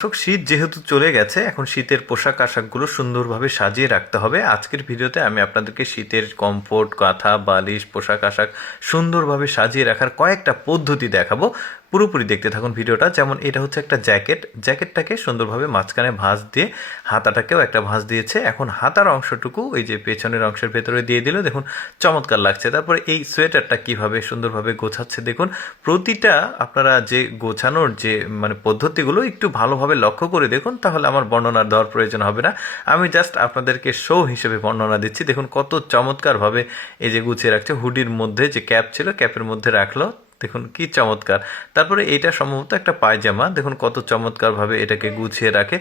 শীত যেহেতু চলে গেছে, এখন শীতের পোশাক আশাকগুলো সুন্দরভাবে সাজিয়ে রাখতে হবে। আজকের ভিডিওতে আমি আপনাদেরকে শীতের কমফোর্ট, কাঁথা, বালিশ, পোশাক আশাক সুন্দরভাবে সাজিয়ে রাখার কয়েকটা পদ্ধতি দেখাবো। পুরোপুরি দেখতে থাকুন ভিডিওটা। যেমন এটা হচ্ছে একটা জ্যাকেটটাকে সুন্দরভাবে মাঝখানে ভাঁজ দিয়ে হাতাটাকেও একটা ভাঁজ দিয়েছে। এখন হাতার অংশটুকু এই যে পেছনের অংশের ভেতরে দিয়ে দিল, দেখুন চমৎকার লাগছে। তারপরে এই সোয়েটারটা কিভাবে সুন্দরভাবে গোছাচ্ছে দেখুন। প্রতিটা আপনারা যে গোছানোর যে পদ্ধতিগুলো একটু ভালোভাবে লক্ষ্য করে দেখুন, তাহলে আমার বর্ণনা দেওয়ার প্রয়োজন হবে না। আমি জাস্ট আপনাদেরকে শো হিসেবে বর্ণনা দিচ্ছি। দেখুন কত চমৎকারভাবে এই যে গুছিয়ে রাখছে। হুডির মধ্যে যে ক্যাপ ছিল, ক্যাপের মধ্যে রাখলো, দেখুন কি চমৎকার। তারপরে এটা সম্ভবত একটা পায়জামা, দেখুন কত চমৎকারভাবে এটাকে গুছিয়ে রাখে।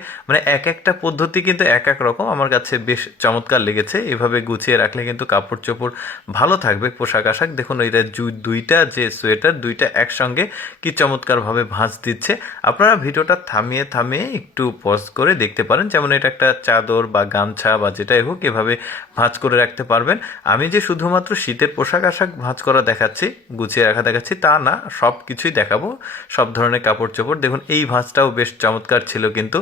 এক একটা পদ্ধতি কিন্তু এক এক রকম, আমার কাছে বেশ চমৎকার লেগেছে। এভাবে গুছিয়ে রাখলে কিন্তু কাপড় চোপড় ভালো থাকবে, পোশাক আশাক। দেখুন এটা দুইটা যে সোয়েটার, দুইটা একসঙ্গে কি চমৎকারভাবে ভাঁজ দিচ্ছে। আপনারা ভিডিওটা থামিয়ে থামিয়ে একটু পজ করে দেখতে পারেন। যেমন এটা একটা চাদর বা গামছা বা যেটাই হোক, এভাবে ভাঁজ করে রাখতে পারবেন। আমি যে শুধুমাত্র শীতের পোশাক আশাক ভাঁজ করা দেখাচ্ছি, গুছিয়ে রাখা দেখাচ্ছি তা না, সব কিছুই দেখাবো, সব ধরনের কাপড় চোপড়। দেখুন এই ভাঁজটাও বেশ চমৎকার ছিল, কিন্তু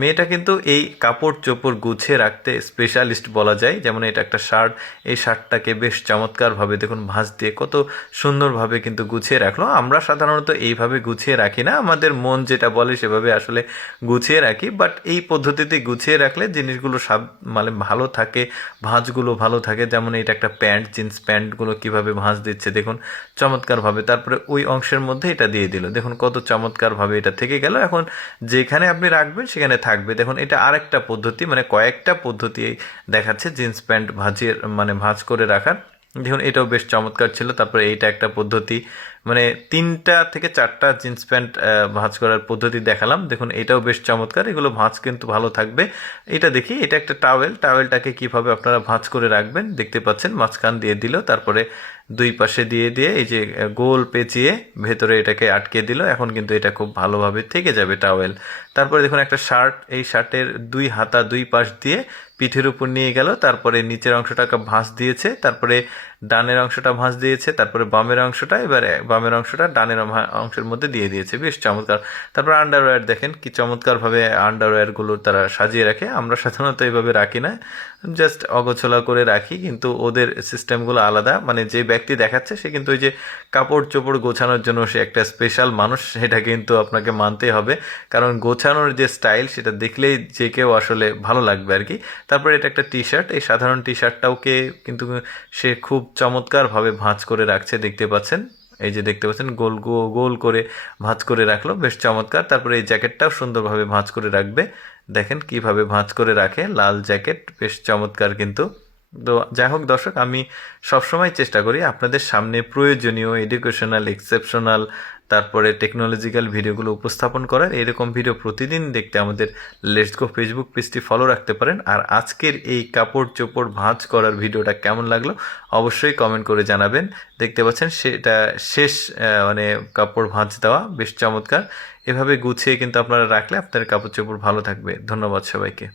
মেয়েটা কিন্তু এই কাপড় চোপড় গুছিয়ে রাখতে স্পেশালিস্ট বলা যায়। যেমন এটা একটা শার্ট, এই শার্টটাকে বেশ চমৎকারভাবে দেখুন ভাঁজ দিয়ে কত সুন্দরভাবে কিন্তু গুছিয়ে রাখলো। আমরা সাধারণত এইভাবে গুছিয়ে রাখি না, আমাদের মন যেটা বলে সেভাবে আসলে গুছিয়ে রাখি, বাট এই পদ্ধতিতে গুছিয়ে রাখলে জিনিসগুলো সব ভালো থাকে, ভাঁজগুলো ভালো থাকে। যেমন এটা একটা প্যান্ট, জিন্স প্যান্টগুলো কীভাবে ভাঁজ দিচ্ছে দেখুন চমৎকারভাবে। তারপরে ওই অংশের মধ্যে এটা দিয়ে দিল, দেখুন কত চমৎকারভাবে এটা থেকে গেল। এখন যেখানে আপনি রাখবেন সেখানে থাকবে। দেখুন এটা আরেকটা পদ্ধতি, কয়েকটা পদ্ধতি দেখাচ্ছে জিন্স প্যান্ট ভাঁজের ভাঁজ করে রাখার। দেখুন এটাও বেশ চমৎকার ছিল। তারপরে এইটা একটা পদ্ধতি, 3টা থেকে 4টা জিন্স প্যান্ট ভাঁজ করার পদ্ধতি দেখালাম। দেখুন এটাও বেশ চমৎকার, এগুলো ভাঁজ কিন্তু ভালো থাকবে। এটা দেখি, এটা একটা টাওয়েলটাকে কিভাবে আপনারা ভাঁজ করে রাখবেন দেখতে পাচ্ছেন। মাঝখান দিয়ে দিল, তারপরে দুই পাশে দিয়ে দিয়ে এই যে গোল পেঁচিয়ে ভেতরে এটাকে আটকে দিল। এখন কিন্তু এটা খুব ভালোভাবে থেকে যাবে টাওয়েল। তারপরে দেখুন একটা শার্ট, এই শার্টের দুই হাতা দুই পাশ দিয়ে পিঠের উপর নিয়ে গেল। তারপরে নিচের অংশটাকে ভাঁজ দিয়েছে, তারপরে ডানের অংশটা ভাঁজ দিয়েছে, তারপরে বামের অংশটা, এবার বামের অংশটা ডানের অংশের মধ্যে দিয়ে দিয়েছে, বেশ চমৎকার। তারপর আন্ডারওয়্যার দেখেন কি চমৎকারভাবে আন্ডারওয়্যারগুলো তারা সাজিয়ে রাখে। আমরা সাধারণত এইভাবে রাখি না, জাস্ট অগোছলা করে রাখি, কিন্তু ওদের সিস্টেমগুলো আলাদা। যে ব্যক্তি দেখাচ্ছে সে কিন্তু ওই যে কাপড় চোপড় গোছানোর জন্য সে একটা স্পেশাল মানুষ, সেটা কিন্তু আপনাকে মানতেই হবে, কারণ গোছানোর যে স্টাইল সেটা দেখলেই যে কেউ আসলে ভালো লাগবে আর কি। তারপরে এটা একটা টি শার্ট, এই সাধারণ টি শার্টটাওকে কিন্তু সে খুব চমৎকারভাবে ভাঁজ করে রাখছে দেখতে পাচ্ছেন। এই যে দেখতে পাচ্ছেন গোল গোল করে ভাঁজ করে রাখলো, বেশ চমৎকার। তারপরে এই জ্যাকেটটাও সুন্দরভাবে ভাঁজ করে রাখবে, দেখেন কিভাবে ভাঁজ করে রাখে, লাল জ্যাকেট, বেশ চমৎকার কিন্তু। তো যাই হোক দর্শক, আমি সবসময় চেষ্টা করি আপনাদের সামনে প্রয়োজনীয়, এডুকেশনাল, এক্সেপশনাল, তারপরে টেকনোলজিক্যাল ভিডিওগুলো উপস্থাপন করার। এরকম ভিডিও প্রতিদিন দেখতে আমাদের লেটস গো ফেসবুক পেজটি ফলো রাখতে পারেন। আর আজকের এই কাপড় চোপড় ভাঁজ করার ভিডিওটা কেমন লাগলো অবশ্যই কমেন্ট করে জানাবেন। দেখতে পাচ্ছেন সেটা শেষ, কাপড় ভাঁজ দেওয়া, বেশ চমৎকার। এভাবে গুছিয়ে কিন্তু আপনারা রাখলে আপনার কাপড় চোপড় ভালো থাকবে। ধন্যবাদ সবাইকে।